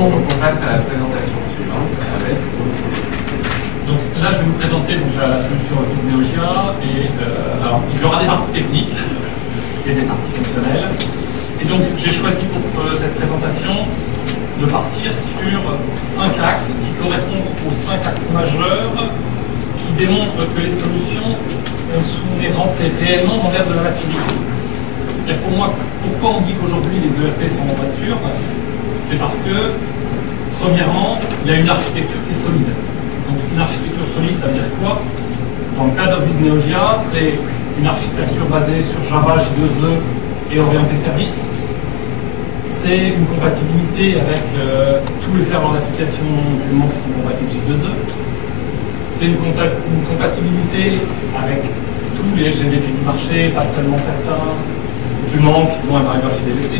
Donc on passe à la présentation suivante. Donc là, je vais vous présenter donc, la solution Neogia. Alors, il y aura des parties techniques et des parties fonctionnelles. Et donc, j'ai choisi pour cette présentation de partir sur 5 axes qui correspondent aux 5 axes majeurs qui démontrent que les solutions sont rentrées réellement dans l'ère de la maturité. C'est-à-dire pour moi, pourquoi on dit qu'aujourd'hui les ERP sont en mature? C'est parce que, premièrement, il y a une architecture qui est solide. Donc une architecture solide, ça veut dire quoi? Dans le cas d'Office Neogia, c'est une architecture basée sur Java, J2E et orientée service. C'est une compatibilité avec tous les serveurs d'application du monde qui sont compatibles J2E. C'est une compatibilité avec tous les GDP du marché, pas seulement certains du monde qui sont un driver JDBC.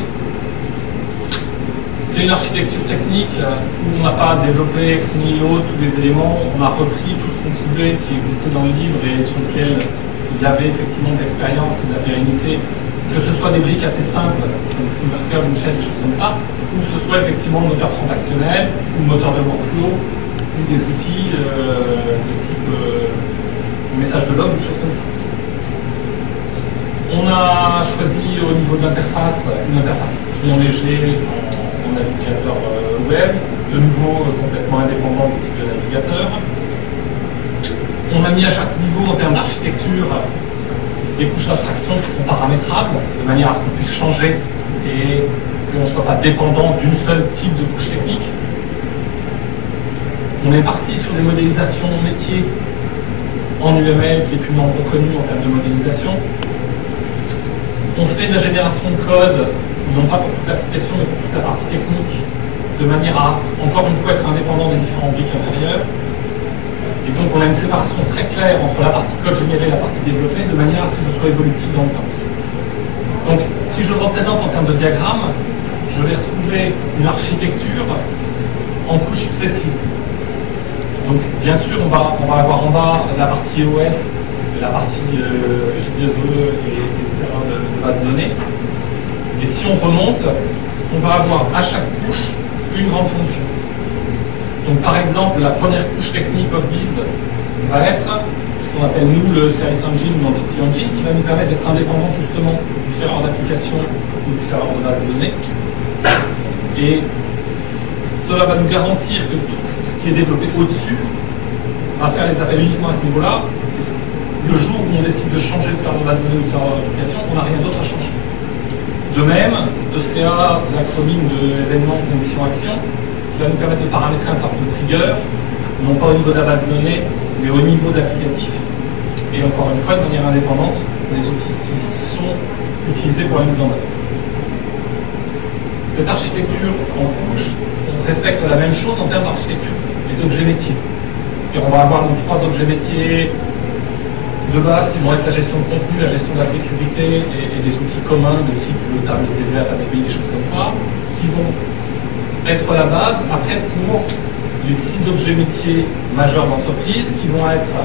C'est une architecture technique où on n'a pas développé ex nihilo tous les éléments, on a repris tout ce qu'on pouvait qui existait dans le livre et sur lequel il y avait effectivement de l'expérience et de la pérennité, que ce soit des briques assez simples, comme FreeWorker, Winchell, des choses comme ça, ou que ce soit effectivement le moteur transactionnel, ou le moteur de workflow, ou des outils de type message de log, des choses comme ça. On a choisi au niveau de l'interface, une interface client léger en navigateur web, de nouveau complètement indépendant du type de navigateur. On a mis à chaque niveau en termes d'architecture des couches d'abstraction qui sont paramétrables, de manière à ce qu'on puisse changer et qu'on ne soit pas dépendant d'une seule type de couche technique. On est parti sur des modélisations métiers en UML qui est une norme reconnue en termes de modélisation. On fait de la génération de code, non pas pour toute l'application, mais pour toute la partie technique, de manière à, encore une fois, être indépendant des différents briques inférieures. Et donc, on a une séparation très claire entre la partie code généré et la partie développée, de manière à ce que ce soit évolutif dans le temps. Donc, si je le représente en termes de diagramme, je vais retrouver une architecture en couches successives. Donc, bien sûr, on va avoir en bas la partie OS, la partie J2E et les serveurs de base de données. Et si on remonte, on va avoir à chaque couche une grande fonction. Donc par exemple, la première couche technique of Biz va être ce qu'on appelle nous le Service Engine ou l'Entity Engine, qui va nous permettre d'être indépendant justement du serveur d'application ou du serveur de base de données. Et cela va nous garantir que tout ce qui est développé au-dessus va faire les appels uniquement à ce niveau-là. Le jour où on décide de changer de serveur de base de données ou de serveur d'application, on n'a rien d'autre à changer. De même, ECA, c'est l'acronyme de événement, condition, action, qui va nous permettre de paramétrer un certain nombre de triggers, non pas au niveau de la base de données, mais au niveau de l'applicatif, et encore une fois, de manière indépendante, des outils qui sont utilisés pour la mise en œuvre. Cette architecture en couche, on respecte la même chose en termes d'architecture et d'objets métiers. On va avoir nos 3 objets métiers de base qui vont être la gestion de contenu, la gestion de la sécurité et des outils communs de type table TVA, table BI, des choses comme ça, qui vont être la base après pour les 6 objets métiers majeurs d'entreprise qui vont être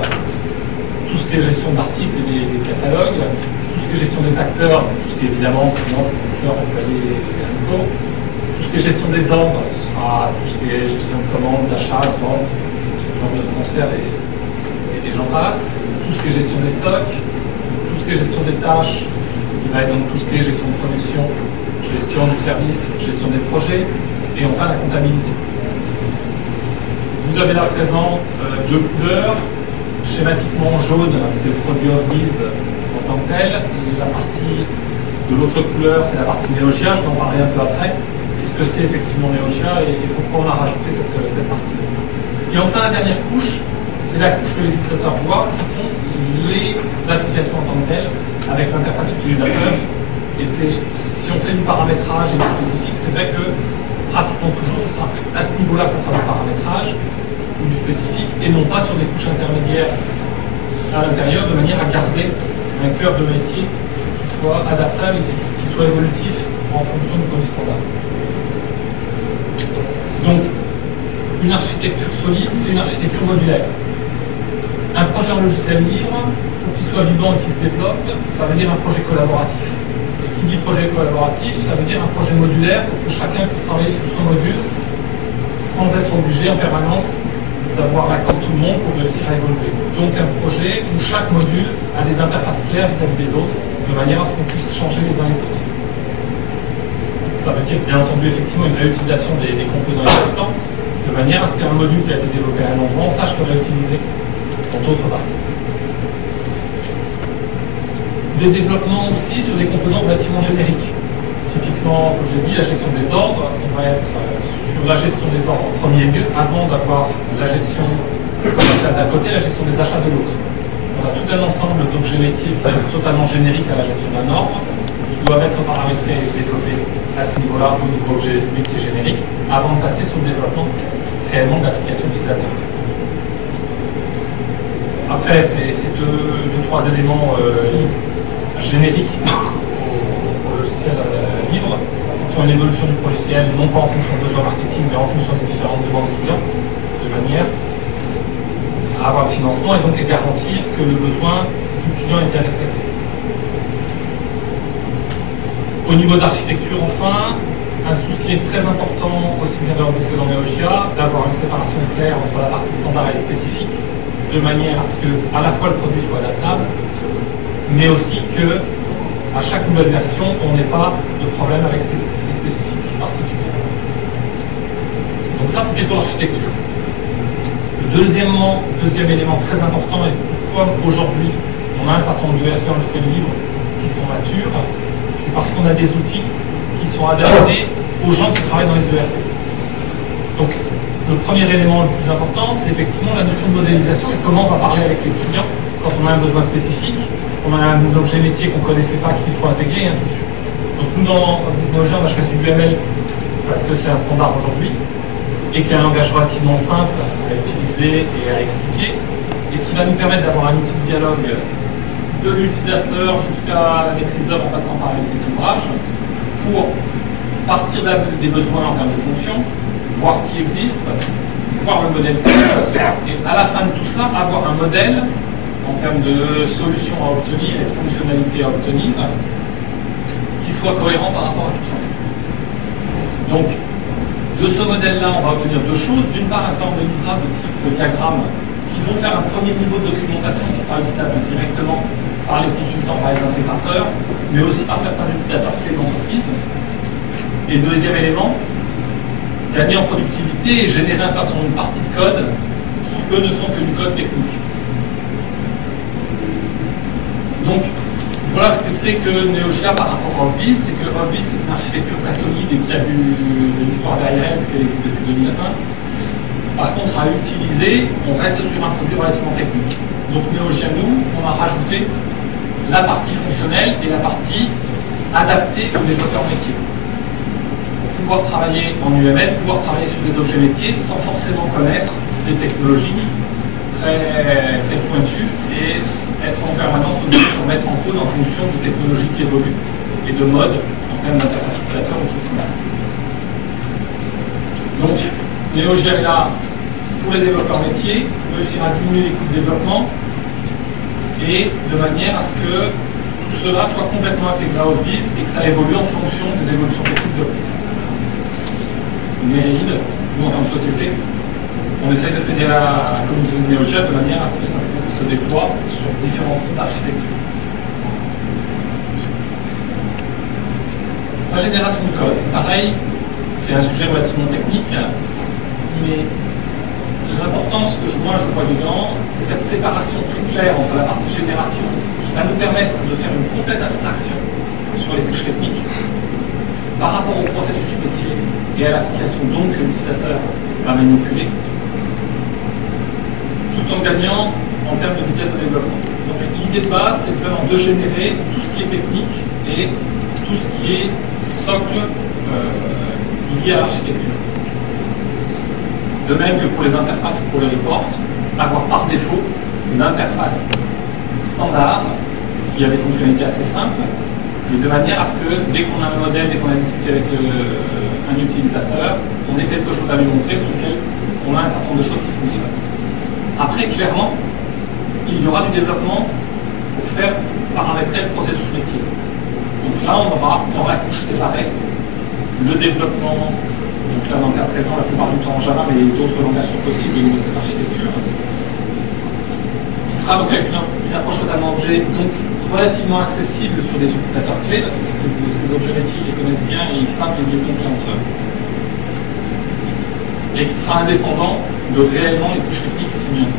tout ce qui est gestion d'articles et des catalogues, tout ce qui est gestion des acteurs, tout ce qui est évidemment clients, fournisseurs, employés et amicaux, tout ce qui est gestion des ordres, ce sera tout ce qui est gestion de commande, d'achat, de vente, genre de transfert et des gens passent. Tout ce qui est gestion des stocks, tout ce qui est gestion des tâches, qui va être donc tout ce qui est gestion de production, gestion du service, gestion des projets, et enfin la comptabilité. Vous avez là présent 2 couleurs. Schématiquement jaune, c'est le produit Office en tant que tel. La partie de l'autre couleur, c'est la partie Neogia, je vais en parler un peu après. Est-ce que c'est effectivement Neogia et pourquoi on a rajouté cette partie? Et enfin la dernière couche, c'est la couche que les utilisateurs voient, qui sont les applications en tant que telles, avec l'interface utilisateur. Et si on fait du paramétrage et du spécifique, c'est vrai que pratiquement toujours, ce sera à ce niveau-là qu'on fera du paramétrage ou du spécifique, et non pas sur des couches intermédiaires à l'intérieur, de manière à garder un cœur de métier qui soit adaptable et qui soit évolutif en fonction du produit standard. Donc, une architecture solide, c'est une architecture modulaire. Un projet en logiciel libre, pour qu'il soit vivant et qu'il se développe, ça veut dire un projet collaboratif. Et qui dit projet collaboratif, ça veut dire un projet modulaire pour que chacun puisse travailler sur son module sans être obligé en permanence d'avoir l'accord de tout le monde pour réussir à évoluer. Donc un projet où chaque module a des interfaces claires vis-à-vis des autres, de manière à ce qu'on puisse changer les uns les autres. Ça veut dire bien entendu effectivement une réutilisation des composants existants, de manière à ce qu'un module qui a été développé à un endroit, on sache le réutiliser dans d'autres parties. Des développements aussi sur des composants relativement génériques. Typiquement, comme j'ai dit, la gestion des ordres, on va être sur la gestion des ordres en premier lieu, avant d'avoir la gestion commerciale d'un côté, la gestion des achats de l'autre. On a tout un ensemble d'objets métiers qui sont totalement génériques à la gestion d'un ordre, qui doivent être paramétrés et développés à ce niveau-là au niveau objet métier générique, avant de passer sur le développement réellement de l'application utilisateur. Après, ces deux, trois éléments génériques au logiciel libre, qui sont une évolution du logiciel, non pas en fonction de besoins marketing, mais en fonction des différentes demandes clients, de manière à avoir le financement et donc à garantir que le besoin du client est bien respecté. Au niveau d'architecture, enfin, un souci très important, aussi bien dans Orbis que dans Neogia, d'avoir une séparation claire entre la partie standard et spécifique, de manière à ce que à la fois le produit soit adaptable, mais aussi que à chaque nouvelle version, on n'ait pas de problème avec ces spécifiques particuliers. Donc ça, c'était pour l'architecture. Le deuxième élément très important, et pourquoi aujourd'hui on a un certain nombre de ERP en logiciel libre qui sont matures, c'est parce qu'on a des outils qui sont adaptés aux gens qui travaillent dans les ERP. Donc, le premier élément le plus important, c'est effectivement la notion de modélisation et comment on va parler avec les clients quand on a un besoin spécifique, on a un objet métier qu'on ne connaissait pas, qu'il faut intégrer, et ainsi de suite. Donc, nous, dans Neogia, on a choisi UML parce que c'est un standard aujourd'hui et qu'il y a un langage relativement simple à utiliser et à expliquer et qui va nous permettre d'avoir un outil de dialogue de l'utilisateur jusqu'à la maîtrise d'œuvre en passant par la maîtrise d'ouvrage pour partir des besoins en termes de fonctions, voir ce qui existe, voir le modèle et à la fin de tout ça, avoir un modèle en termes de solutions à obtenir et de fonctionnalités à obtenir qui soit cohérent par rapport à tout ça. Donc, de ce modèle-là, on va obtenir deux choses. D'une part, un certain nombre de livrables de type de diagramme qui vont faire un premier niveau de documentation qui sera utilisable directement par les consultants, par les intégrateurs, mais aussi par certains utilisateurs clés d'entreprise. Et deuxième élément, gagner en productivité et générer un certain nombre de parties de code qui, eux, ne sont que du code technique. Donc, voilà ce que c'est que Neogia par rapport à Orbis, c'est que Orbis c'est une architecture très solide et qui a de l'histoire derrière elle, qu'elle existe depuis 2001. Par contre, à utiliser, on reste sur un produit relativement technique. Donc Neogia, nous, on a rajouté la partie fonctionnelle et la partie adaptée aux développeurs métiers. Pour pouvoir travailler en UML, pouvoir travailler sur des objets métiers sans forcément connaître des technologies très pointues et être en permanence obligé de se remettre en cause en fonction de technologies qui évoluent et de modes en termes d'interface utilisateur ou choses comme ça. Donc, Neogia est là pour les développeurs métiers, pour réussir à diminuer les coûts de développement et de manière à ce que tout cela soit complètement intégré à Orbis et que ça évolue en fonction des évolutions techniques d'Orbis. Mais nous, en tant que société, on essaye de fédérer la communauté de Neogia de manière à ce que ça se déploie sur différents types d'architecture. La génération de code, c'est pareil, c'est un sujet relativement technique, mais l'importance que moi je vois dedans, c'est cette séparation très claire entre la partie génération qui va nous permettre de faire une complète abstraction sur les couches techniques par rapport au processus métier et à l'application donc que l'utilisateur va manipuler, tout en gagnant en termes de vitesse de développement. Donc l'idée de base, c'est vraiment de générer tout ce qui est technique et tout ce qui est socle lié à l'architecture. De même que pour les interfaces ou pour les reports, avoir par défaut une interface standard qui a des fonctionnalités assez simples, mais de manière à ce que dès qu'on a un modèle, dès qu'on a discuté avec un utilisateur, on ait quelque chose à lui montrer sur lequel on a un certain nombre de choses qui fonctionnent. Après, clairement, il y aura du développement pour faire paramétrer le processus métier. Donc là, on aura dans la couche séparée le développement Donc là, dans le cas présent, la plupart du temps en Java, mais d'autres langages sont possibles au niveau de cette architecture. Qui sera donc avec une approche totalement objet, donc relativement accessible sur des utilisateurs clés, parce que ces objets métiers, ils les connaissent bien et ils savent les liaisons qu'il y a entre eux. Et qui sera indépendant de réellement les couches techniques qui sont mises.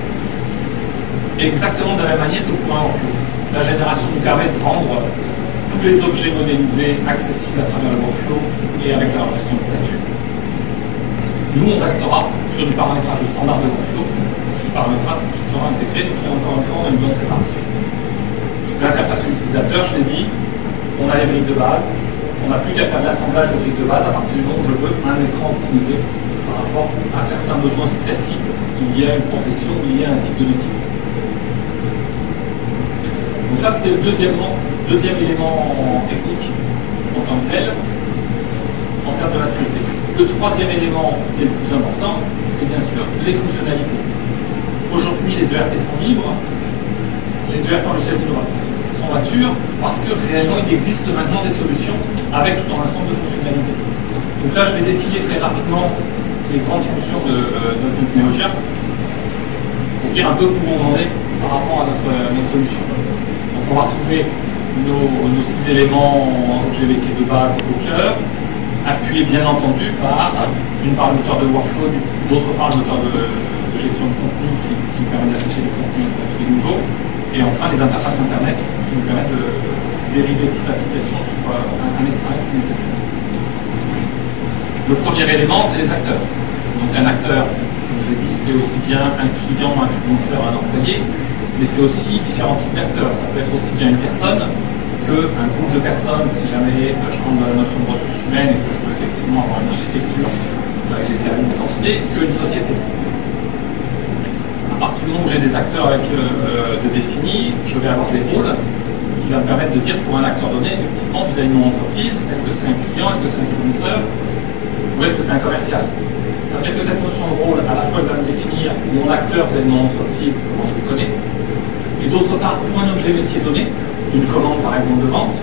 Exactement de la même manière que pour un workflow. La génération nous permet de rendre tous les objets modélisés accessibles à travers le workflow et avec leur gestion de statut. Nous, on restera sur du paramétrage standard de workflow, qui sera intégré, donc encore une fois, on a une zone de séparation. L'interface utilisateur, je l'ai dit, on a les briques de base, on n'a plus qu'à faire l'assemblage de briques de base à partir du moment où je veux un écran optimisé par rapport à certains besoins précis liés à une profession, liés à un type de métier. Donc ça, c'était le deuxième élément technique en tant que tel, en termes de maturité. Le troisième élément qui est le plus important, c'est bien sûr les fonctionnalités. Aujourd'hui, les ERP sont libres, les ERP en logiciel libre sont matures, parce que réellement, il existe maintenant des solutions avec tout un ensemble de fonctionnalités. Donc là, je vais défiler très rapidement les grandes fonctions de notre Neogia pour dire un peu où on en est par rapport à notre solution. Donc on va retrouver nos 6 éléments en objet métier de base au cœur, appuyés bien entendu par, d'une part, le moteur de workflow, d'autre part, le moteur de gestion de contenu qui permet d'associer les contenus à tous les niveaux, et enfin les interfaces internet qui nous permettent de dériver toute l'application sur un extranet si nécessaire. Le premier élément, c'est les acteurs. Donc un acteur, comme je l'ai dit, c'est aussi bien un client, un fournisseur, un employé, mais c'est aussi différents types d'acteurs. Ça peut être aussi bien une personne qu'un groupe de personnes, si jamais je rentre dans la notion de ressources humaines et que je veux effectivement avoir une architecture avec les services d'identité, qu'une société. À partir du moment où j'ai des acteurs avec de définis, je vais avoir des rôles qui vont me permettre de dire pour un acteur donné, effectivement, vis-à-vis de mon entreprise, est-ce que c'est un client, est-ce que c'est un fournisseur, ou est-ce que c'est un commercial? Ça veut dire que cette notion de rôle, à la fois, je vais me définir mon acteur vis-à-vis de mon entreprise, comment je le connais, et d'autre part, pour un objet métier donné, une commande par exemple de vente,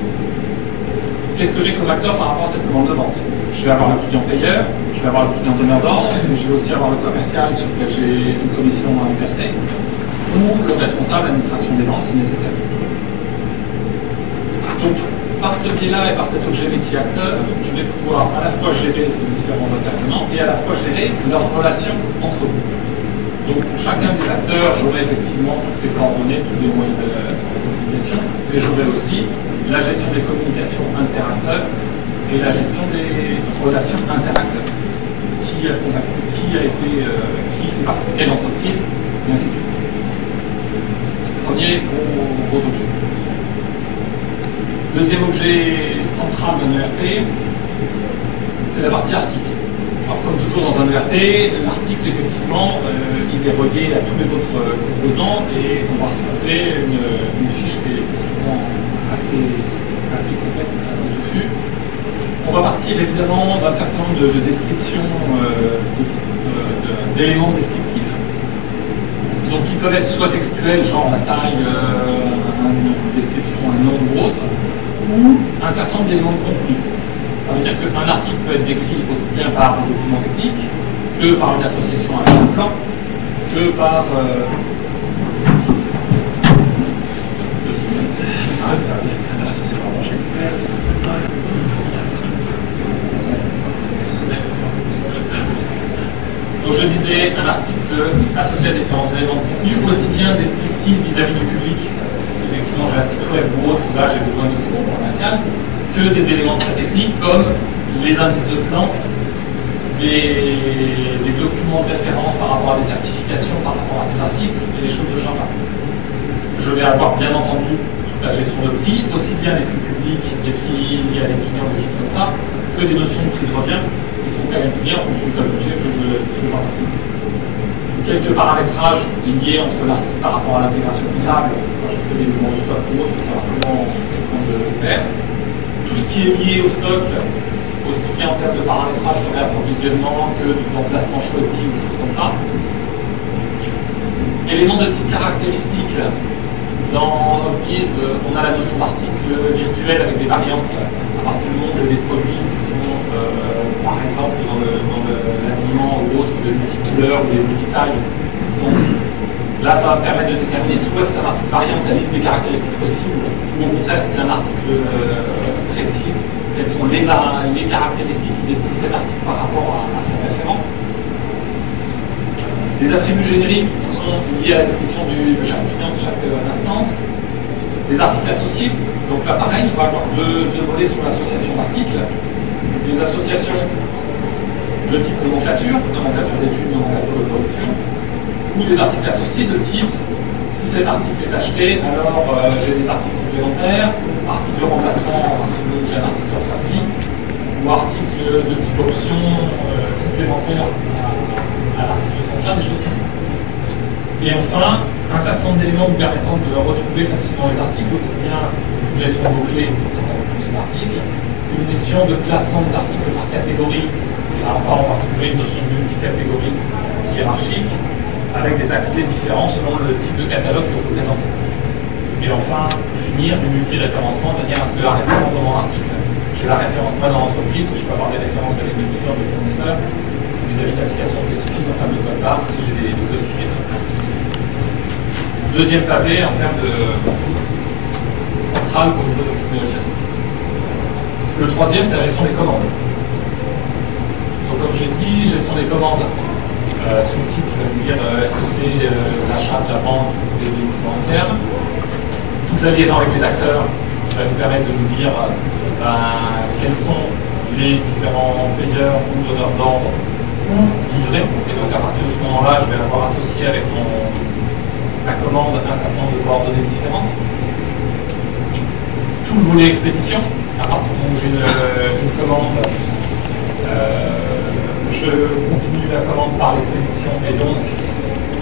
qu'est-ce que j'ai comme acteur par rapport à cette commande de vente? Je vais avoir le client payeur, je vais avoir le client donneur d'ordre, mais je vais aussi avoir le commercial sur lequel j'ai une commission à lui verser, ou le responsable d'administration des ventes si nécessaire. Donc, par ce biais-là et par cet objet métier acteur, je vais pouvoir à la fois gérer ces différents intervenants et à la fois gérer leurs relations entre eux. Donc, pour chacun des acteurs, j'aurai effectivement toutes ces coordonnées, tous les moyens de communication, et j'aurai aussi la gestion des communications interacteurs et la gestion des relations interacteurs. Qui fait partie de quelle entreprise, et ainsi de suite. Premier gros objet. Deuxième objet central d'un ERP, c'est la partie article. Alors comme toujours dans un ERP, l'article effectivement, il est relié à tous les autres composants et on va retrouver une fiche qui est souvent assez complexe, assez touffue. On va partir évidemment d'un certain nombre de descriptions, d'éléments descriptifs, donc qui peuvent être soit textuels, genre la taille, une description, un nom ou autre, ou un certain nombre d'éléments de contenu. Ça veut dire qu'un article peut être décrit aussi bien par des documents techniques, que par une association avec un plan, que par... si c'est pas branché. Donc je disais un article associé à différents éléments de contenu, aussi bien descriptif vis-à-vis du public, si effectivement j'ai un site web ou autre, là j'ai besoin de documents commerciaux, que des éléments très techniques comme les indices de plan, les documents de référence par rapport à des certifications, par rapport à ces articles, et les choses de ce genre-là. Je vais avoir bien entendu toute la gestion de prix, aussi bien les prix publics, les prix liés à des clients, des choses comme ça, que des notions de prix de revient, qui sont calculées en fonction de quel budget je veux de ce genre. Quelques paramétrages liés entre l'article par rapport à l'intégration comptable, quand je fais des mouvements de stock ou autre, pour savoir comment je verse. Tout ce qui est lié au stock, aussi bien en termes de paramétrage de réapprovisionnement que d'emplacement choisi ou des choses comme ça. Éléments de type caractéristique. Dans Office, on a la notion d'article virtuel avec des variantes. À partir du moment où j'ai des produits qui sont, par exemple, dans le multi-couleurs ou des multi-tailles. Donc là, ça va permettre de déterminer soit si c'est un article variant, la liste des caractéristiques possibles, ou au contraire, si c'est un article précis, quelles sont les caractéristiques qui définissent cet article par rapport à son référent. Des attributs génériques qui sont liés à la description de chaque client, de chaque instance. Des articles associés. Donc là, pareil, il va y avoir deux volets sur l'association d'articles. Des associations de type nomenclature d'études, nomenclature de production, ou des articles associés de type, si cet article est acheté, alors j'ai des articles complémentaires, articles de remplacement, j'ai un article hors service, ou articles de type option complémentaire à l'article central, des choses comme ça. Et enfin, un certain nombre d'éléments vous permettant de retrouver facilement les articles, aussi bien une gestion de mots-clés pour cet article, une notion de classement des articles par catégorie, et là encore en particulier une notion de multicatégorie hiérarchique, avec des accès différents selon le type de catalogue que je vous présente. Et enfin, pour finir, du multi-référencement, de manière à ce que la référence dans mon article, j'ai la référence moi dans l'entreprise, que je peux avoir des références avec des clients, des fournisseurs, vis-à-vis d'applications spécifiques en termes de code barre, si j'ai des codifications. Deuxième pavé en termes de centrale au niveau de l'optimisation. Le troisième, c'est la gestion des commandes. Donc comme j'ai dit, gestion des commandes. C'est l'outil qui va nous dire est-ce que c'est l'achat, de la vente ou des documents internes. Toute la liaison avec les acteurs qui va nous permettre de nous dire quels sont les différents payeurs ou donneurs d'ordre ou livrés. Et donc à partir de ce moment-là, je vais avoir associé avec ma commande un certain nombre de coordonnées différentes. Tout le volet expédition, à partir du moment où j'ai une commande, je continue la commande par l'expédition et donc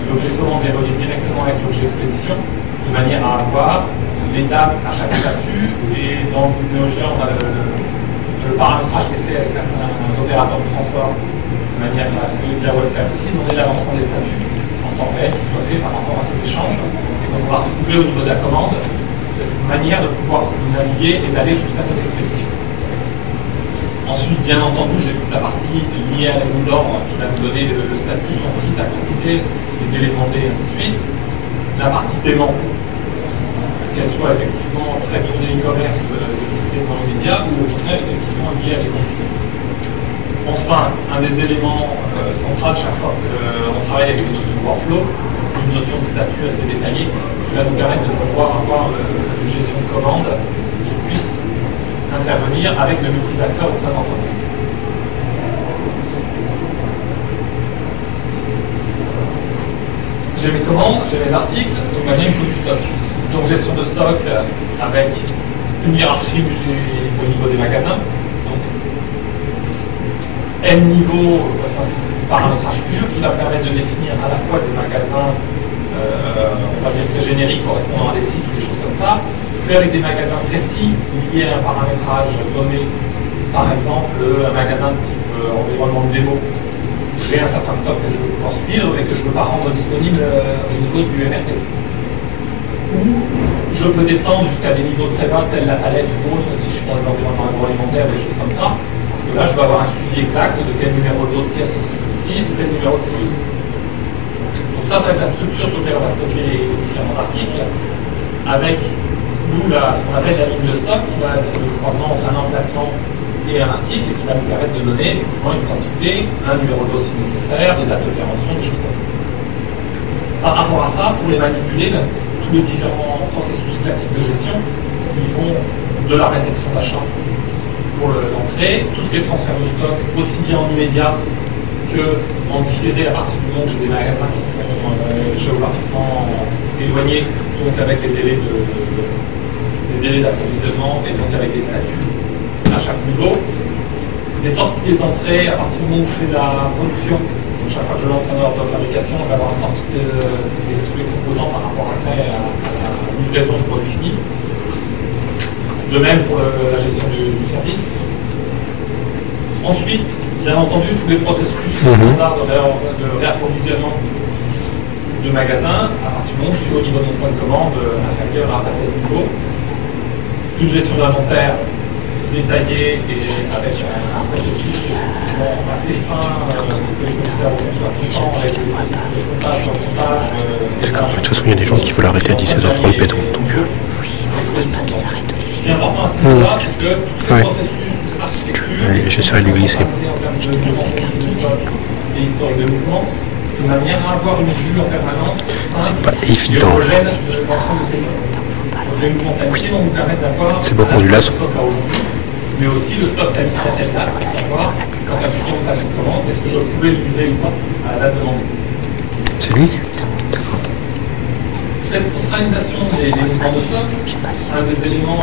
l'objet commande est relié directement avec l'objet expédition de manière à avoir les dates à chaque statut. Et dans Business on a le paramétrage qui est fait avec certains opérateurs de transport de manière à ce que via Web Services on ait l'avancement des statuts en temps réel qui soit fait par rapport à cet échange. Et donc on va retrouver au niveau de la commande cette manière de pouvoir naviguer et d'aller jusqu'à cette expédition. Ensuite, bien entendu, j'ai toute la partie liée à la ligne d'ordre qui va nous donner le statut, son prix, sa quantité, les délais demandés, et ainsi de suite. La partie paiement, qu'elle soit effectivement très tournée e-commerce, dans les médias, ou au contraire, effectivement liée à l'économie. Enfin, un des éléments centraux chaque fois qu'on travaille avec une notion de workflow, une notion de statut assez détaillée, qui va nous permettre de pouvoir avoir une gestion de commande qui puisse intervenir avec le multi-acteur au sein de l'entreprise. J'ai mes commandes, j'ai mes articles, donc maintenant il me faut du stock. Donc gestion de stock avec une hiérarchie au niveau des magasins. Donc, N niveau, ça c'est du paramétrage pur qui va permettre de définir à la fois des magasins, on va dire très génériques correspondant à des sites ou des choses comme ça, puis avec des magasins précis liés à un paramétrage donné, par exemple un magasin de type environnement de démo, où j'ai un certain stock que je veux pouvoir suivre et que je ne veux pas rendre disponible au niveau du MRT. Ou je peux descendre jusqu'à des niveaux très bas, tels la palette ou autre, si je suis dans l'environnement agroalimentaire, des choses comme ça, parce que là je dois avoir un suivi exact de quel numéro de pièce ici, de quel numéro de série. Donc ça va être la structure sur laquelle on va stocker les différents articles, avec nous, ce qu'on appelle la ligne de stock, qui va être le croisement entre un emplacement et un article, et qui va nous permettre de donner effectivement une quantité, un numéro d'eau si nécessaire, des dates de péremption, des choses comme ça. Par rapport à ça, pour les manipuler, tous les différents processus classiques de gestion qui vont de la réception d'achat pour l'entrée, tout ce qui est transfert de stock, aussi bien en immédiat qu'en différé à partir du moment où j'ai des magasins qui sont géographiquement éloignés, donc avec des délais d'approvisionnement et donc avec des statuts à chaque niveau. Les sorties des entrées, à partir du moment où je fais de la production, donc chaque fois que je lance un ordre de fabrication, je vais avoir une sortie des composants par rapport à la livraison du produit fini. De même pour la gestion du service. Ensuite, bien entendu, tous les processus standards de réapprovisionnement de magasins, à partir du moment où je suis au niveau de mon point de commande inférieur à un tel niveau. Une gestion de l'inventaire détaillée et avec un processus effectivement assez fin que les commissaires D'accord, de toute façon, il y a des gens qui veulent arrêter à 17h30 béton, donc... Ce qui est important à ce niveau-là, c'est que tous ces processus, toute cette architecture, j'essaierai de lui glisser. Et historique de mouvement, de manière à avoir une vue en permanence simple pas évident. et homogène de l'ensemble de ces mouvements. L'objet mouvementaire vont nous permettre d'avoir c'est beaucoup du lasso. Mais aussi le stock qualificatif exact pour savoir quand appliquer une passation de commande, est-ce que je pouvais le livrer ou pas à la date demandée. C'est lui? D'accord. Cette centralisation des mouvements de stock, un des éléments en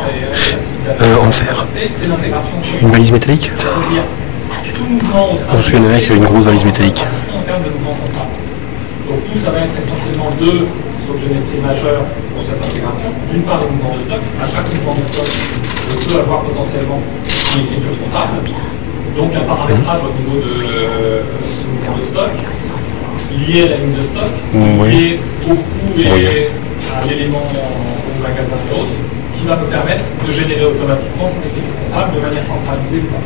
fer. C'est l'intégration. Une valise métallique? C'est-à-dire tout mouvement au sein Je me souviens qu'il y avait une grosse valise métallique. En termes de mouvement comptable. Donc nous, ça va être essentiellement deux objets métiers majeurs pour cette intégration. D'une part, le mouvement de stock. À chaque mouvement de stock, je peux avoir potentiellement une écriture comptable. Donc un paramétrage au niveau de ce mouvement de stock, lié à la ligne de stock, lié au coût et à l'élément au magasin et autres, qui va me permettre de générer automatiquement ces écritures comptables de manière centralisée ou pas.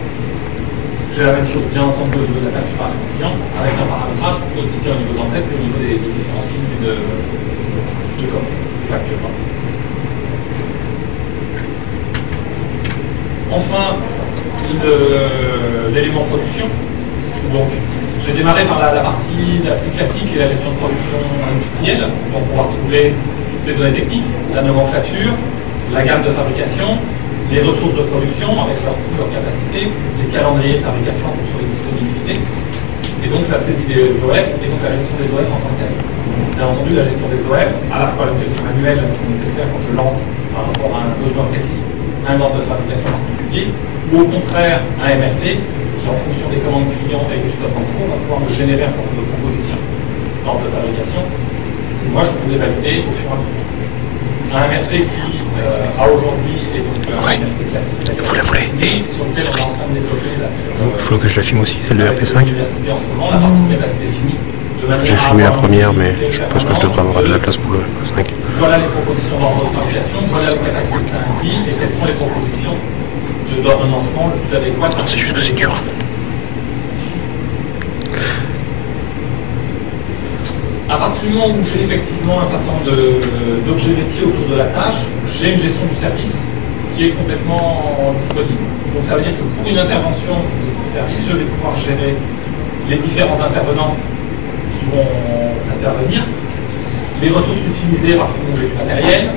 J'ai la même chose, bien entendu, au niveau de la facturation client, avec un paramétrage aussi bien au niveau de l'entête qu'au niveau des différentes lignes de facture. Enfin, l'élément production. Donc, j'ai démarré par la partie la plus classique et la gestion de production industrielle, pour pouvoir trouver toutes les données techniques, la nomenclature, la gamme de fabrication, les ressources de production avec leur coût, leur capacité, les calendriers de fabrication en fonction des disponibilités, et donc la saisie des OF et donc la gestion des OF en tant que telle. Bien entendu, la gestion des OF, à la fois une gestion manuelle si nécessaire quand je lance par rapport à un besoin précis, un ordre de fabrication particulier, ou au contraire un MRP qui, en fonction des commandes clients et du stock en cours, va pouvoir me générer un certain nombre de propositions d'ordre de fabrication. Et moi, je pourrais valider au fur et à mesure. Un MRP qui a aujourd'hui et donc Vous la voulez? sur lequel on est en train de développer là. Il faut que je la filme aussi, celle de RP5. En ce moment, la partie capacité finie. J'ai filmé la première, mais je pense que je devrais avoir de la place pour le RP5. Voilà les propositions d'ordre de fabrication, voilà les capacités que ça implique, et quelles sont les propositions d'ordonnancement le plus adéquat. Non, c'est juste que c'est dur. À partir du moment où j'ai effectivement un certain nombre d'objets métiers autour de la tâche, j'ai une gestion du service qui est complètement disponible. Donc ça veut dire que pour une intervention de type service, je vais pouvoir gérer les différents intervenants qui vont intervenir, les ressources utilisées par où j'ai du matériel,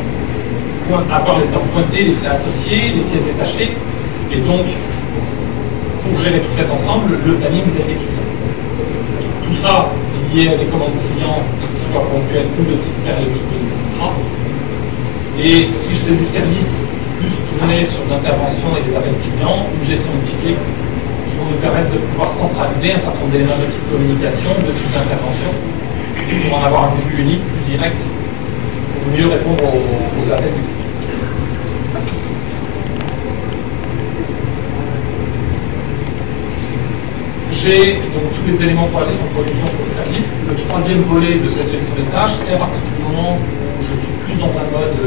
avoir les temps pointés, les frais associés, les pièces détachées, et donc pour gérer tout cet ensemble, le planning des clients. Tout ça lié à des commandes clients, soit ponctuelles ou de type périodique de contrat. Et si je fais du service plus tourné sur l'intervention et des appels clients, une gestion de tickets qui vont nous permettre de pouvoir centraliser un certain nombre d'éléments de type communication, de type d'intervention, pour en avoir une vue unique, plus directe, pour mieux répondre aux appels du client. J'ai donc tous les éléments pour la gestion de production pour le service. Le troisième volet de cette gestion des tâches, c'est à partir du moment où je suis plus dans un mode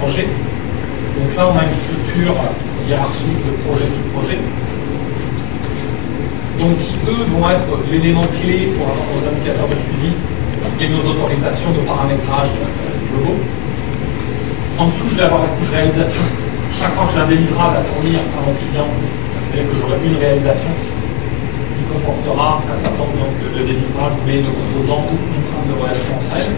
projet. Donc là, on a une structure hiérarchique de projet sous projet. Donc qui, eux, vont être l'élément clé pour avoir nos indicateurs de suivi et nos autorisations, nos paramétrages globaux. En dessous, je vais avoir la couche réalisation. Chaque fois que j'ai un délivrable à fournir à mon client, ça veut dire que j'aurai une réalisation comportera un certain nombre de délivrables, mais de composants ou de contraintes de relation entre elles.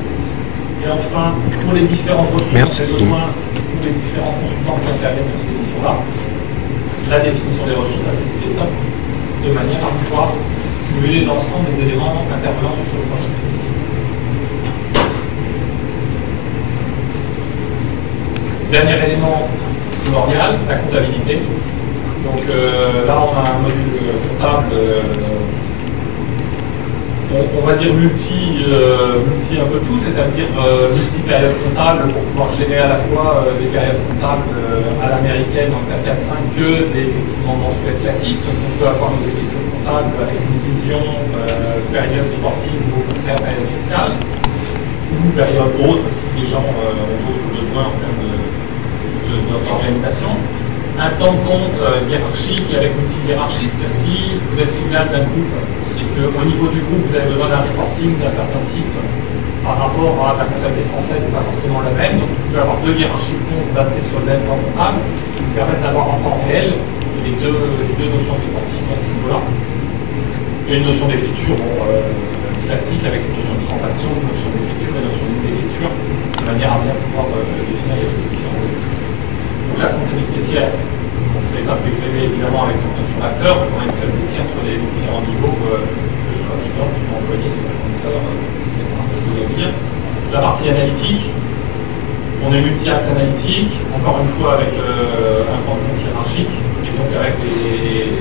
Et enfin, pour les différentes ressources et besoins, ou les différents consultants qui interviennent sur ces missions-là, la définition des ressources, la saisie des temps, de manière à pouvoir cumuler l'ensemble des éléments intervenant sur ce projet. Dernier élément primordial, la comptabilité. Donc là, on a un module comptable, on va dire multi un peu tout, c'est-à-dire multi-périodes comptables pour pouvoir gérer à la fois des périodes comptables à l'américaine en 4-4-5 que des effectivement mensuels classiques. Donc on peut avoir nos écritures comptables avec une vision période reporting ou au contraire période fiscale, ou période autre si les gens ont d'autres besoins en termes d'organisation. Un plan de compte hiérarchique avec une petite hiérarchiste, si vous êtes filiale d'un groupe et qu'au niveau du groupe, vous avez besoin d'un reporting d'un certain type par rapport à la comptabilité française n'est pas forcément la même. Donc vous pouvez avoir deux hiérarchies de comptes basées sur le même plan comptable qui vous permettent d'avoir en temps réel les deux notions de reporting à ce niveau-là. Et une notion d'écriture classique avec une notion de transaction, une notion d'écriture et une notion d'écriture de manière à bien pouvoir définir les différents niveaux. Donc la comptabilité tiers est intégrée évidemment avec une notion d'acteur, donc on a une comptabilité tiers sur les différents niveaux, que ce soit client, que ce soit employé, que ce soit fournisseur, etc. La partie analytique, on est multi-axe analytique, encore une fois avec un plan de compte hiérarchique, et donc avec des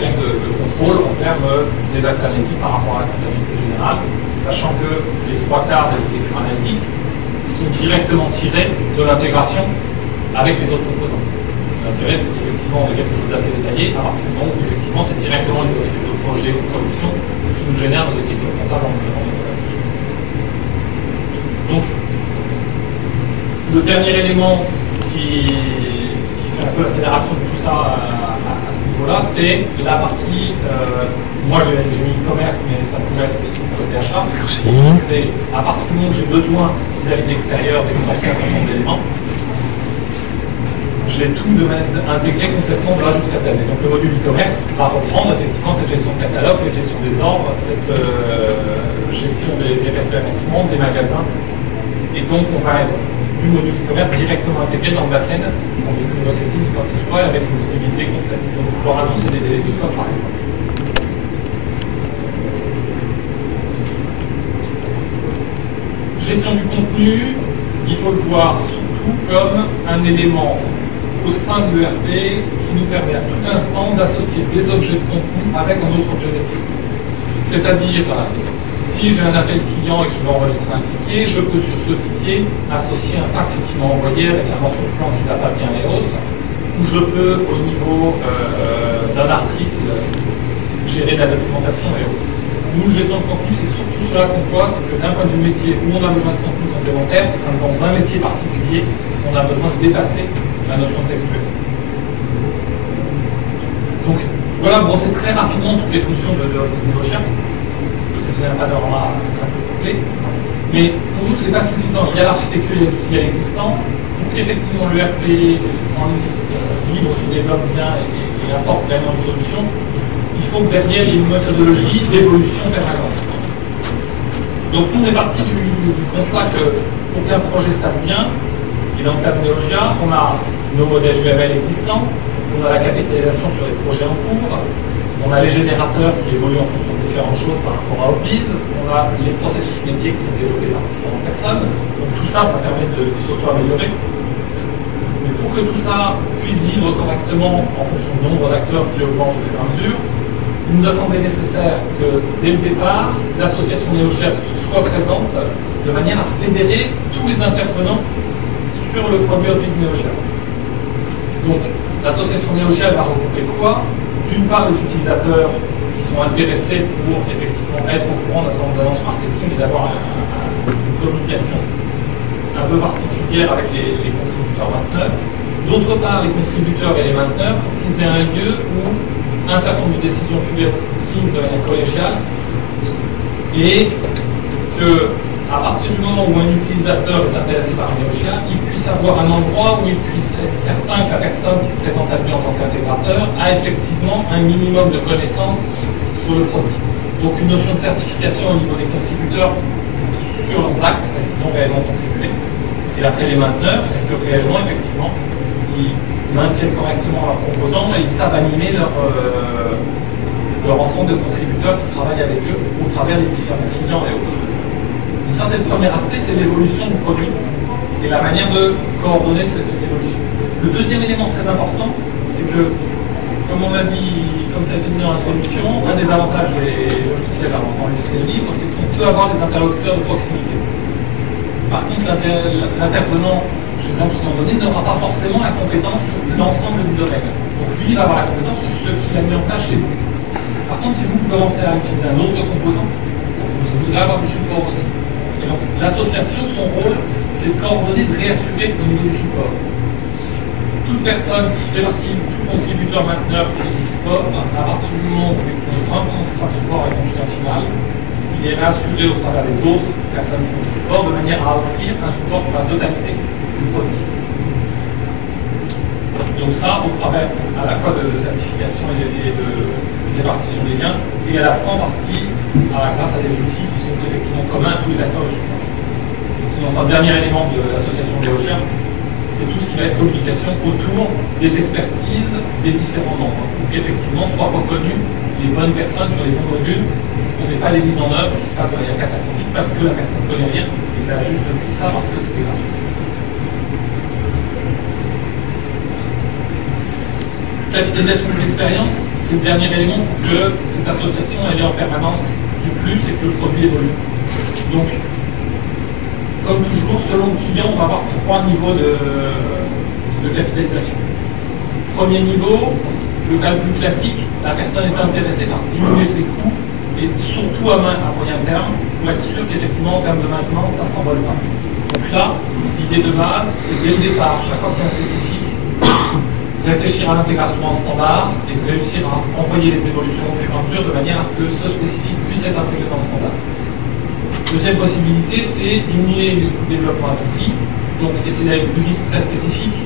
règles de contrôle en termes des axes analytiques par rapport à la comptabilité générale, sachant que les trois quarts des écritures analytiques sont directement tirés de l'intégration avec les autres composants. L'intérêt, c'est qu'effectivement, on a quelque chose d'assez détaillé à partir du moment où effectivement c'est directement les écritures de projet ou de production qui nous génèrent nos écritures comptables en automatique. Donc, le dernier élément qui fait un peu la fédération de tout ça à ce niveau-là, c'est la partie, moi j'ai mis e-commerce, mais ça pourrait être aussi côté achat. C'est à partir du moment où j'ai besoin vis-à-vis de l'extérieur d'extraire un certain nombre d'éléments, j'ai tout intégré complètement de là jusqu'à Z. Et donc le module e-commerce va reprendre effectivement cette gestion de catalogue, cette gestion des ordres, cette gestion des référencements, des magasins. Et donc on va être du module e-commerce directement intégré dans le back-end, sans aucune saisie ni quoi que ce soit, avec une visibilité complète. Donc pouvoir annoncer des délais de stock par exemple. Gestion du contenu, il faut le voir surtout comme un élément au sein de l'ERP qui nous permet à tout instant d'associer des objets de contenu avec un autre objet de contenu. C'est-à-dire, si j'ai un appel client et que je veux enregistrer un ticket, je peux sur ce ticket associer un fax qui m'a envoyé avec un morceau de plan qui ne va pas bien et autres, ou je peux, au niveau d'un article, gérer de la documentation et autres. Nous, le gestion de contenu, c'est surtout cela qu'on voit, c'est que d'un point de vue métier où on a besoin de contenu complémentaire, c'est quand dans un métier particulier, on a besoin de dépasser la notion textuelle. Donc, voilà, brosser très rapidement toutes les fonctions de BusinessNotion. Je sais donner un panorama un peu complet. Mais pour nous, ce n'est pas suffisant. Il y a l'architecture et les outils existants pour qu'effectivement l'ERP en libre se développe bien et apporte vraiment une solution. Il faut que derrière, il y ait une méthodologie d'évolution permanente. Donc, on est parti du constat que pour qu'un projet se passe bien, et dans le cas de Neogia, on a nos modèles UML existants, on a la capitalisation sur les projets en cours, on a les générateurs qui évoluent en fonction de différentes choses par rapport à Opbiz, on a les processus métiers qui sont développés par différentes personnes. Donc tout ça, ça permet de s'auto-améliorer. Mais pour que tout ça puisse vivre correctement en fonction du nombre d'acteurs qui augmente au fur et à mesure, il nous a semblé nécessaire que, dès le départ, l'association Neogia soit présente de manière à fédérer tous les intervenants sur le produit Opbiz Neogia. Donc, l'association Neogia va regrouper quoi? D'une part, les utilisateurs qui sont intéressés pour effectivement être au courant d'un certain nombre d'annonces marketing et d'avoir une communication un peu particulière avec les contributeurs mainteneurs. D'autre part, les contributeurs et les mainteneurs pour qu'ils aient un lieu où un certain nombre de décisions puissent être prises de manière collégiale et que, à partir du moment où un utilisateur est intéressé par Neogia, il puisse avoir un endroit où il puisse être certain que la personne qui se présente à lui en tant qu'intégrateur a effectivement un minimum de connaissances sur le produit. Donc une notion de certification au niveau des contributeurs sur leurs actes, est-ce qu'ils ont réellement contribué? Et après les mainteneurs, est-ce que réellement, effectivement, ils maintiennent correctement leurs composants et ils savent animer leur ensemble de contributeurs qui travaillent avec eux au travers des différents clients et autres. Donc ça, c'est le premier aspect, c'est l'évolution du produit et la manière de coordonner cette évolution. Le deuxième élément très important, c'est que, comme on l'a dit, comme ça a été dit dans l'introduction, un des avantages des logiciels en logiciel libre, c'est qu'on peut avoir des interlocuteurs de proximité. Par contre, l'intervenant chez un client donné n'aura pas forcément la compétence sur l'ensemble du domaine. Donc lui, il va avoir la compétence sur ce qu'il a mis en place chez vous. Par contre, si vous commencez à utiliser un autre composant, vous voudrez avoir du support aussi. Et donc, l'association, son rôle, c'est de coordonner, de réassurer au niveau du support. Toute personne qui fait partie, tout contributeur mainteneur du support, à partir du moment où on prend un contrat de support avec un client final, il est rassuré au travers des autres personnes qui font du support de manière à offrir un support sur la totalité du produit. Donc ça, au travers à la fois de certification et de répartition des gains, et à la fois en partie grâce à des outils qui sont effectivement communs à tous les acteurs de support. Enfin, le dernier élément de l'association des recherches, c'est tout ce qui va être communication autour des expertises des différents membres, pour qu'effectivement soient reconnues les bonnes personnes sur les bons modules, qu'on n'ait pas les mises en œuvre qui se passent de manière catastrophique parce que la personne ne connaît rien et qu'elle a juste pris ça parce que c'était gratuit. Capitalisation des expériences, c'est le dernier élément pour que cette association ait en permanence du plus et que le produit évolue. Donc, comme toujours, selon le client, on va avoir 3 niveaux de capitalisation. Premier niveau, le calcul classique, la personne est intéressée par diminuer ses coûts et surtout à moyen terme pour être sûr qu'effectivement en termes de maintenance, ça ne s'envole pas. Donc là, l'idée de base, c'est dès le départ, chaque fois qu'il y a un spécifique, réfléchir à l'intégration en standard et de réussir à envoyer les évolutions au fur et à mesure de manière à ce que ce spécifique puisse être intégré dans le standard. Deuxième possibilité, c'est diminuer le développement à tout prix, donc essayer d'aller plus vite, très spécifique.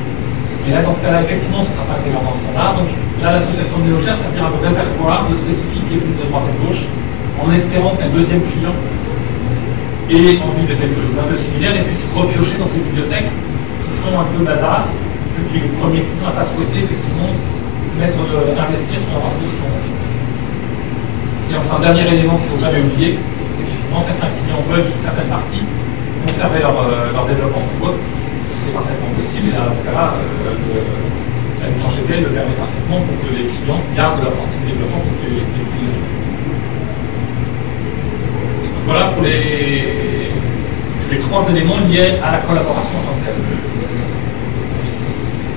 Et là, dans ce cas-là, effectivement, ce ne sera pas intégré dans le standard. Donc là, l'association de NeoGer servira de réservoir de spécifiques qui existent de droite et de gauche, en espérant qu'un deuxième client ait envie de quelque chose d'un peu similaire et puisse repiocher dans ces bibliothèques qui sont un peu bazar, que le premier client n'a pas souhaité effectivement investir sur la partie de formation. Et enfin, dernier élément qu'il ne faut jamais oublier, certains clients veulent, sur certaines parties, conserver leur développement pour eux, ce qui est parfaitement possible. Et là, dans ce cas-là, la licence GPL le permet parfaitement pour que les clients gardent leur partie de développement pour que les clients le souhaitent. Voilà pour les 3 éléments liés à la collaboration en tant que telle.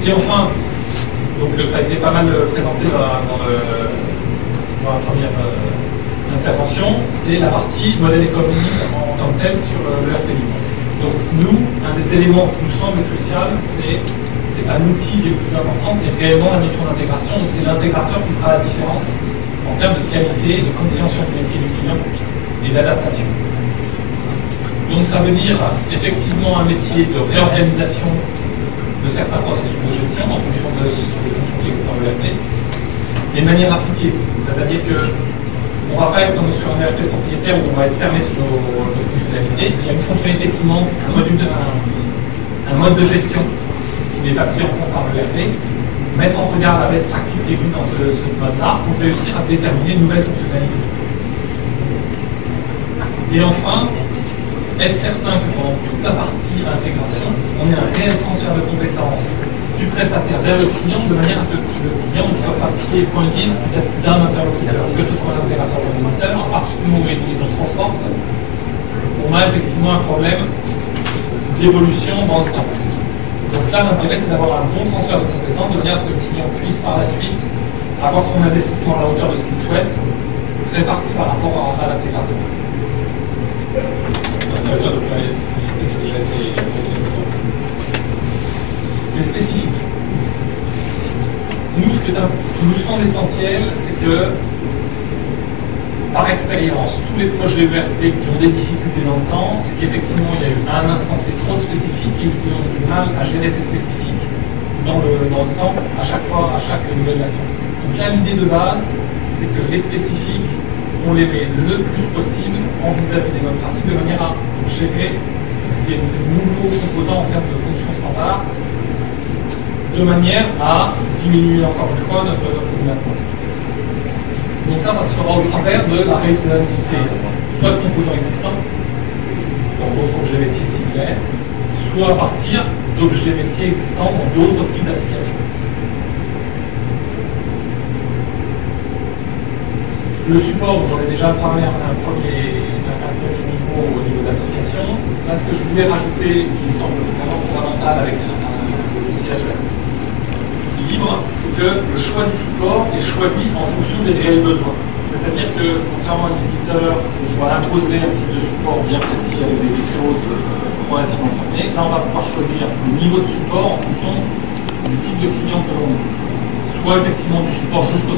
Et enfin, donc ça a été pas mal présenté dans la première intervention, c'est la partie modèle économique en tant que tel sur le RP libre. Donc nous, un des éléments qui nous semble crucial, c'est un outil qui est le plus important, c'est réellement la mission d'intégration, donc c'est l'intégrateur qui fera la différence en termes de qualité, de compréhension du métier du client et d'adaptation. Donc ça veut dire effectivement un métier de réorganisation de certains processus de gestion en fonction des fonctions qui existent dans le RP, et de manière appliquée. C'est-à-dire que on ne va pas être comme sur un ERP propriétaire où on va être fermé sur nos fonctionnalités. Il y a une fonctionnalité qui manque, un mode de gestion qui n'est pas pris en compte par le ERP. Mettre en regard la best practice qui existe dans ce mode-là pour réussir à déterminer une nouvelle fonctionnalité. Et enfin, être certain que pendant toute la partie intégration, on ait un réel transfert de compétences du prestataire vers le client de manière à ce que le client ne soit pas pieds et poings liés d'un interlocuteur, que ce soit l'intégrateur ou le moteur, à partir du moment où il y a une liaison trop forte, on a effectivement un problème d'évolution dans le temps. Donc là, l'intérêt, c'est d'avoir un bon transfert de compétences, de manière à ce que le client puisse par la suite avoir son investissement à la hauteur de ce qu'il souhaite, réparti par rapport à l'intégrateur. Les spécifiques. Nous, ce qui nous semble essentiel, c'est que, par expérience, tous les projets ERP qui ont des difficultés dans le temps, c'est qu'effectivement, il y a eu à un instant T trop de spécifiques et qui ont du mal à gérer ces spécifiques dans le temps, à chaque fois, à chaque nouvelle version. Donc là, l'idée de base, c'est que les spécifiques, on les met le plus possible en vis-à-vis des bonnes pratiques, de manière à gérer des nouveaux composants en termes de fonctions standards, de manière à diminuer encore une fois notre maintenance. Donc ça se fera au travers de la réutilisabilité, soit de composants existants, dans d'autres objets métiers similaires, soit à partir d'objets métiers existants dans d'autres types d'applications. Le support, j'en ai déjà parlé à un premier niveau au niveau d'association. Là, ce que je voulais rajouter, qui me semble vraiment fondamental avec un logiciel libre, c'est que le choix du support est choisi en fonction des réels besoins. C'est-à-dire que, contrairement à l'éditeur, il va imposer un type de support bien précis avec des clauses relativement formées. Là, on va pouvoir choisir le niveau de support en fonction du type de client que l'on a. soit effectivement du support jusqu'au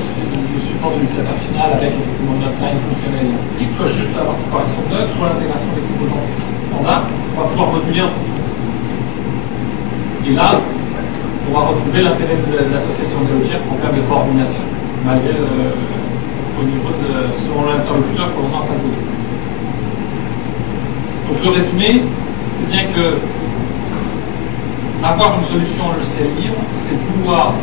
support de l'utilisateur final avec effectivement une hotline fonctionnelle et ainsi de suite, soit juste la partie correction de bugs, soit l'intégration des composants standards. On va pouvoir moduler en fonction de ça. Et là, on va retrouver l'intérêt de l'association Neogia en termes de coordination, malgré au niveau de selon l'interlocuteur qu'on a en face de nous. Donc le résumé, c'est bien que avoir une solution en logiciel libre, c'est vouloir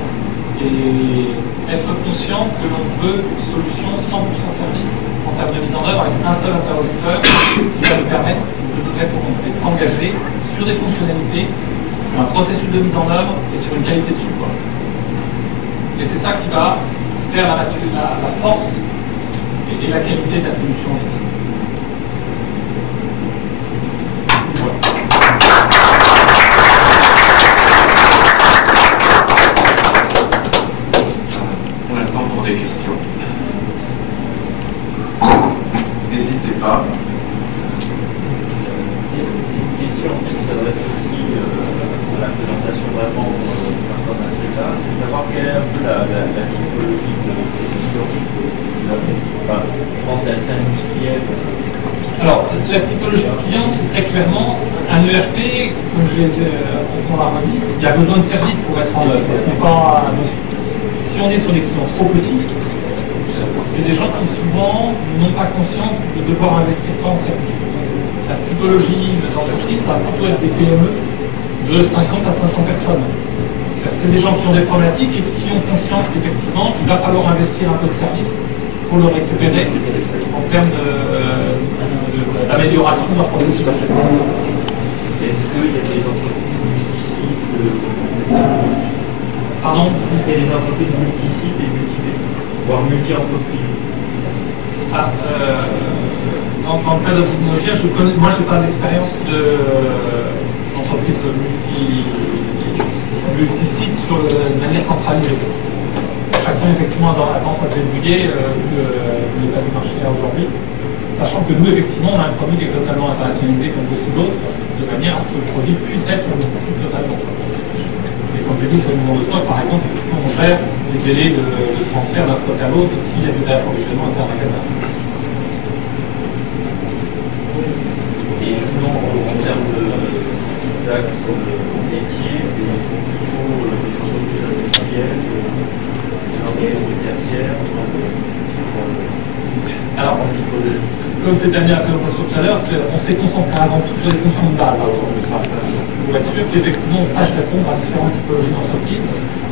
et être conscient que l'on veut une solution 100% service en termes de mise en œuvre avec un seul interlocuteur qui va nous permettre de nous répondre et de s'engager sur des fonctionnalités, sur un processus de mise en œuvre et sur une qualité de support. Et c'est ça qui va faire la force et la qualité de la solution en fait. On a le temps pour des questions. N'hésitez pas. C'est une question qui s'adresse aussi à la présentation vraiment de François Masséta, c'est savoir quelle est un peu la typologie de clients. Je pense à assez industriel. Alors, la typologie de client, c'est très clairement un ERP, comme on l'a redit, il y a besoin de services pour être en œuvre. Si on est sur des clients trop petits, c'est des gens qui souvent n'ont pas conscience de devoir investir tant en service. La typologie d'entreprise, ça va plutôt être des PME de 50 à 500 personnes. C'est des gens qui ont des problématiques et qui ont conscience qu'effectivement, il va falloir investir un peu de service pour le récupérer en termes d'amélioration de leur processus de gestion. Est-ce qu'il y a des entreprises multisites Pardon? Est-ce qu'il y a des entreprises multisites et voire multi-entreprises? Dans le cas de la technologie, moi je n'ai pas d'expérience d'entreprise multi-sites de manière centralisée. Chacun effectivement a tendance à se débrouiller vu l'état du marché aujourd'hui, sachant que nous effectivement on a un produit qui est totalement internationalisé comme beaucoup d'autres, de manière à ce que le produit puisse être multi-site totalement. Et comme j'ai dit sur le mouvement de stock, par exemple, on gère les délais de transfert d'un stock à l'autre s'il y a des approvisionnements inter-magasins. Et sinon, en termes d'axe métier, c'est plutôt les entreprises industrielles, les tertiaires, alors, comme c'était amené à la présentation tout à l'heure, on s'est concentré avant tout sur les fonctions de base aujourd'hui, pour être sûr qu'effectivement on sache répondre à différentes typologies d'entreprises,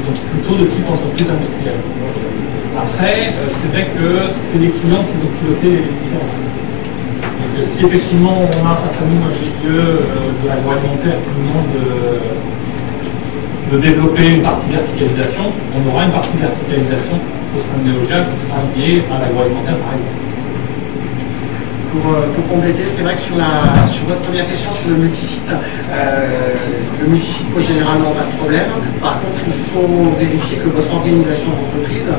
donc plutôt de type entreprise industrielle. Après, c'est vrai que c'est les clients qui vont piloter les différences. Donc si effectivement on a face à nous un GIE de l'agroalimentaire qui nous demande de développer une partie verticalisation, on aura une partie verticalisation au sein de Neogia qui sera liée à l'agroalimentaire par exemple. Pour compléter, c'est vrai que sur votre première question sur le multisite pose généralement pas de problème. Par contre, il faut vérifier que votre organisation d'entreprise,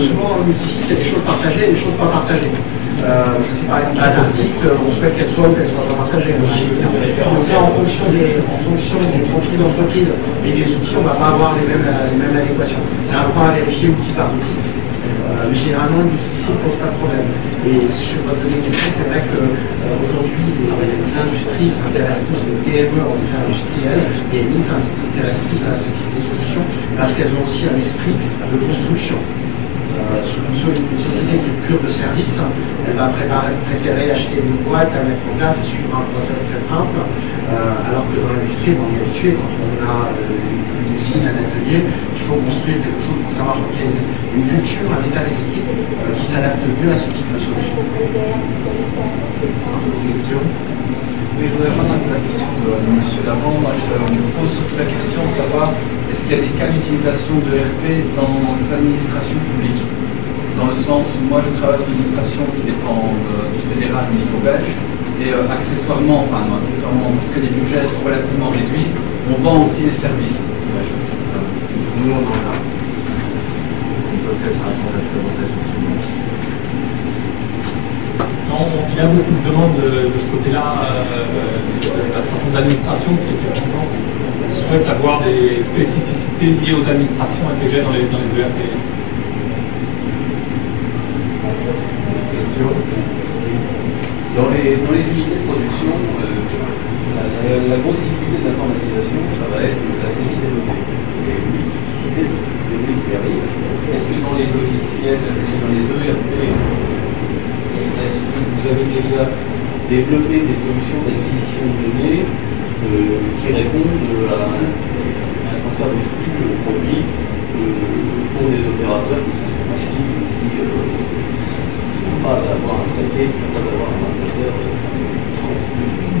souvent dans le multisite, il y a des choses partagées et des choses pas partagées. Je sais par exemple, les articles, on souhaite qu'elles soient ou qu'elles soient pas partagées. Donc là, en fonction des profils d'entreprise et des outils, on ne va pas avoir les mêmes adéquations. C'est un point à vérifier outil par outil. Mais généralement, l'outil ne pose pas de problème. Et sur votre deuxième question, c'est vrai qu'aujourd'hui, les industries s'intéressent plus aux PME en effet industriel, et les s'intéressent plus à ce type de solution parce qu'elles ont aussi un esprit de construction. Une société qui est pure de service, elle va préférer acheter une boîte, la mettre en place et suivre un process très simple, alors que dans l'industrie, on est habitué quand on a une usine, un atelier, il faut construire quelque chose pour savoir qu'il y a une culture, un état d'esprit qui s'adapte mieux à ce type de solution. Question? Oui, je voudrais rejoindre un peu la question de monsieur d'avant. Moi, je me pose surtout la question de savoir est-ce qu'il y a des cas d'utilisation de RP dans les administrations publiques? Dans le sens, moi je travaille dans une administration qui dépend du fédéral au niveau belge, et accessoirement, enfin non accessoirement, parce que les budgets sont relativement réduits, on vend aussi les services. Nous on en a. On peut peut-être attendre la présentation suivante. Non, il y a beaucoup de demandes de ce côté-là, d'un certain nombre d'administrations qui effectivement souhaite avoir des spécificités liées aux administrations intégrées dans les ERP. Question. Dans les unités de production, la grosse difficulté de l'informatisation, ça va être la saisie des données. Et l'unicité de données qui arrivent. Est-ce que dans les logiciels, est-ce que dans les ERP, est-ce que vous avez déjà développé des solutions d'acquisition de données qui répondent à un transfert de flux de produits pour des opérateurs qui sont des machines qui n'ont pas d'avoir un traité, qui n'ont pas d'avoir un opérateur.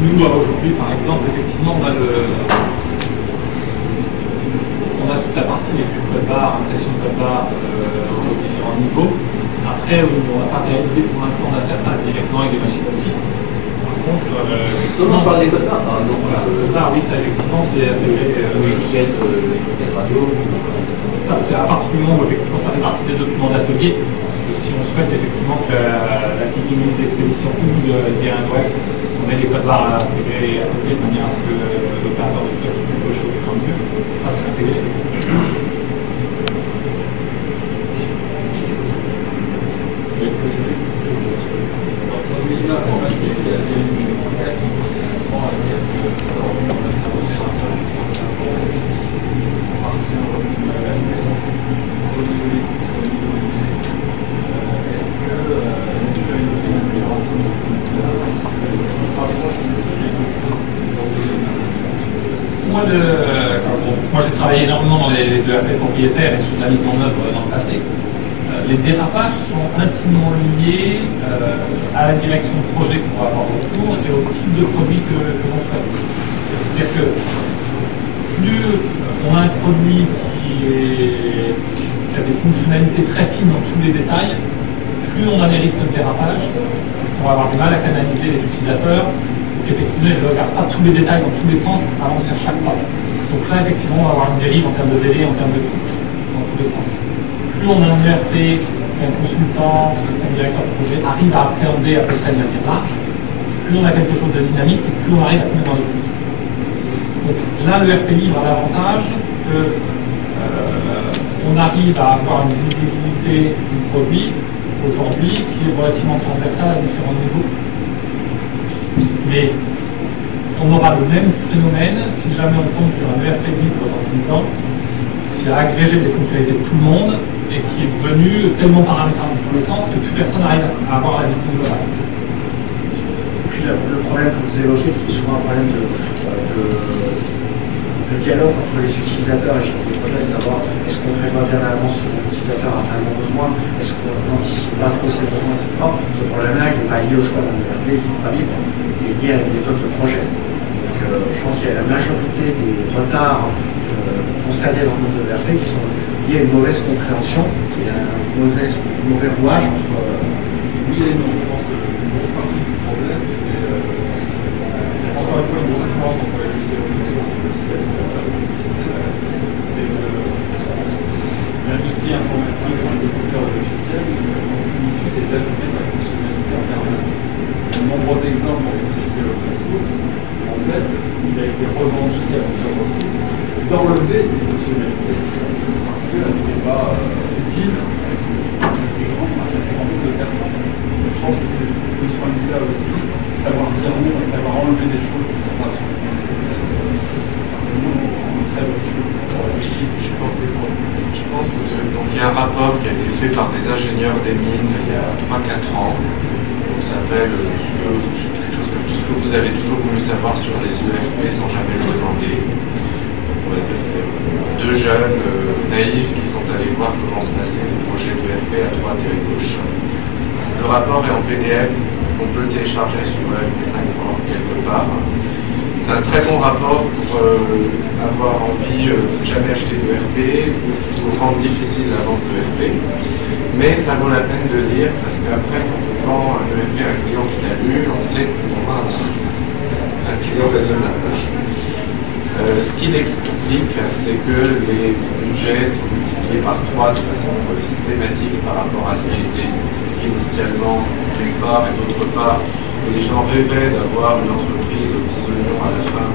Nous, aujourd'hui, par exemple, effectivement, on a toute la partie lecture code barre, impression de code barre aux différents niveaux. Après, on n'a pas réalisé pour l'instant d'interface directement avec des machines-outils. Par contre, non, je parle des codes barres, par exemple. Code barre, oui, ça, effectivement, c'est intégré. L'étiquette radio. Ça, c'est à partir du moment où, effectivement, ça fait partie des documents d'atelier. Si on souhaite, effectivement, que la petite ministre d'expédition ou de un bref, on ait les codes barres intégrés à côté de manière à ce que l'opérateur de stock puisse cocher au fur et à mesure. Ça, c'est intégré, effectivement. Moi, j'ai travaillé énormément dans les ERP propriétaires et sur la mise en œuvre dans le passé. Les dérapages sont intimement liés à la direction de projet qu'on va avoir en cours et au type de produit que l'on souhaite. C'est-à-dire que plus on a un produit qui a des fonctionnalités très fines dans tous les détails, plus on a des risques de dérapage, parce qu'on va avoir du mal à canaliser les utilisateurs. Effectivement, ils ne regardent pas tous les détails dans tous les sens avant de faire chaque pas. Donc là, effectivement, on va avoir une dérive en termes de délai, en termes de coût, dans tous les sens. Plus on a un ERP, un consultant, un directeur de projet arrive à appréhender à peu près de manière large, plus on a quelque chose de dynamique et plus on arrive à tenir dans les coûts. Donc là, l'ERP libre a l'avantage qu'on arrive à avoir une visibilité du produit aujourd'hui qui est relativement transversale à différents niveaux. Mais on aura le même phénomène si jamais on tombe sur un ERP libre pendant 10 ans qui a agrégé des fonctionnalités de tout le monde et qui est devenu tellement paramétrable dans tous les sens que plus personne n'arrive à avoir la vision globale. Et puis le problème que vous évoquez, qui est souvent un problème de dialogue entre les utilisateurs et le projet, savoir est-ce qu'on prévoit bien à l'avance ce que l'utilisateur a vraiment besoin, est-ce qu'on n'anticipe pas trop ses besoins, etc. Ce problème-là, il n'est pas lié au choix d'un ERP, il n'est pas libre. Il est lié à une méthode de projet. Donc je pense qu'il y a la majorité des retards constatés dans le monde de l'ERP qui sont liés à une mauvaise compréhension et à un mauvais rouage entre... Oui et non, je pense que une grosse partie du problème, c'est encore une fois une grosse différence entre les logiciels et les logiciels. C'est l'industrie informatique, les éditeurs de logiciels, l'issue c'est d'ajouter de la fonctionnalité en permanence. De nombreux exemples ont utilisé l'open source. En fait, il a été revendiqué à plusieurs reprises d'enlever des fonctionnalités parce qu'elles n'étaient pas utiles à assez grand nombre de personnes. Je pense que c'est ce point de vue-là aussi, savoir dire non et savoir enlever des choses qui ne sont pas absolument nécessaires. C'est simplement une très bonne chose. Je pense qu'il y a un rapport qui a été fait par des ingénieurs des mines il y a 3-4 ans. Ça s'appelle quelque chose comme tout ce que vous avez toujours voulu savoir sur les ERP sans jamais le demander. Deux jeunes naïfs qui sont allés voir comment se passait le projet d'ERP à droite et à gauche. Le rapport est en PDF, on peut le télécharger sur ERP5.org quelque part. C'est un très bon rapport pour avoir envie de jamais acheter d'ERP ou pour rendre difficile la vente d'ERP. Mais ça vaut la peine de lire parce qu'après, quand on vend un ERP à un client qui l'a lu, on sait qu'on aura un client raisonnable. Ce qu'il explique, c'est que les budgets sont multipliés par 3 de façon systématique par rapport à ce qui a été expliqué initialement d'une part et d'autre part. Les gens rêvaient d'avoir une entreprise aux petits oignons à la fin.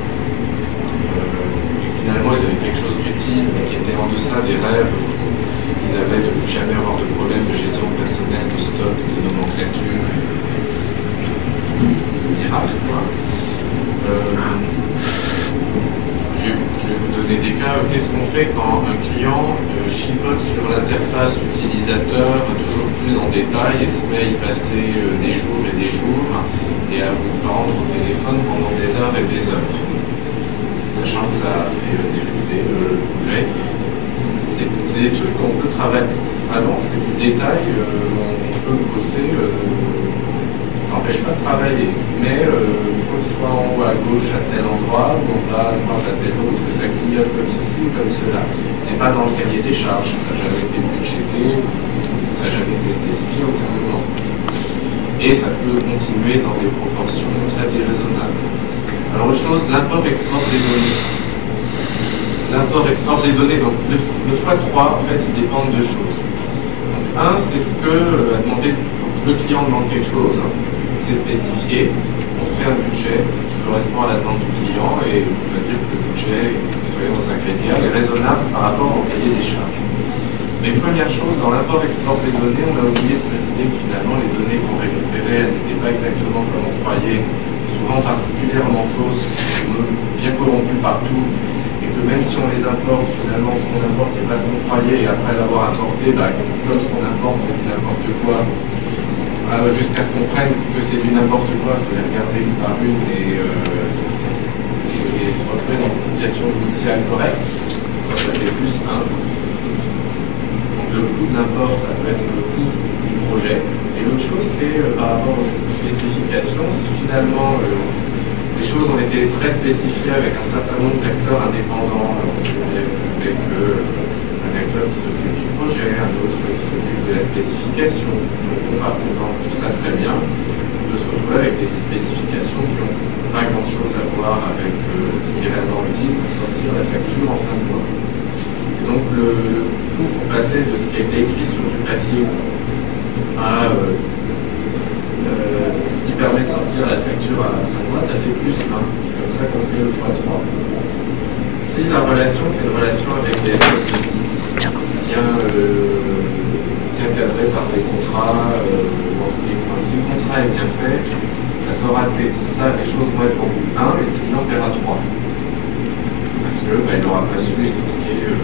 Et finalement ils avaient quelque chose d'utile, mais qui était en deçà des rêves fous. Ils avaient de plus jamais avoir de problème de gestion personnelle, de stock, de nomenclature. Miracle, quoi. Je vais vous donner des cas. Qu'est-ce qu'on fait quand un client chipote sur l'interface utilisateur toujours plus en détail et se met à y passer des jours et et à vous vendre au téléphone pendant des heures et des heures, sachant que ça a fait dériver le projet. C'est des trucs qu'on peut travailler. Vraiment, c'est du détail, on peut bosser, ça n'empêche pas de travailler, mais il faut que ce soit en haut à gauche à tel endroit, ou en bas à droite à tel autre, que ça clignote comme ceci ou comme cela. C'est pas dans le cahier des charges, ça n'a jamais été budgété, ça n'a jamais été spécifié au aucun moment. Et ça peut continuer dans des proportions très déraisonnables. Alors autre chose, l'import-export des données. L'import-export des données, donc le x3, en fait, il dépend de deux choses. Donc un, c'est ce que le client demande quelque chose, c'est spécifié, on fait un budget qui correspond à la demande du client et on va dire que le budget, soyons dans un crédit, est raisonnable par rapport au cahier des charges. Mais première chose, dans l'import-export des données, on a oublié de préciser que finalement les données qu'on récupérait, elles n'étaient pas exactement comme on croyait, souvent particulièrement fausses, bien corrompues partout, et que même si on les importe, finalement ce qu'on importe c'est pas ce qu'on croyait, et après l'avoir importé, comme ce qu'on importe c'est du n'importe quoi, jusqu'à ce qu'on prenne que c'est du n'importe quoi, il faut les regarder une par une et se retrouver dans une situation initiale correcte. Ça fait plus 1. Donc le coût de l'import, ça peut être le coût du projet. Et l'autre chose, c'est par rapport aux spécifications, si finalement les choses ont été très spécifiées avec un certain nombre d'acteurs indépendants, avec un acteur qui s'occupe du projet, un autre qui s'occupe de la spécification, donc on parcourant tout ça très bien, on peut se retrouver avec des spécifications qui n'ont pas grand-chose à voir avec ce qui est réellement utile pour sortir la facture en fin de mois. Et donc le coût pour passer de ce qui a été écrit sur du papier à ce qui permet de sortir la facture à la fin de mois, ça fait plus 1. C'est comme ça qu'on fait le x3. Si la relation, c'est une relation avec des SSI, bien cadrée par des contrats, si le contrat est bien fait, ça sera ça, les choses vont être vendues 1 et le client paiera 3. Parce qu'il n'aura pas su expliquer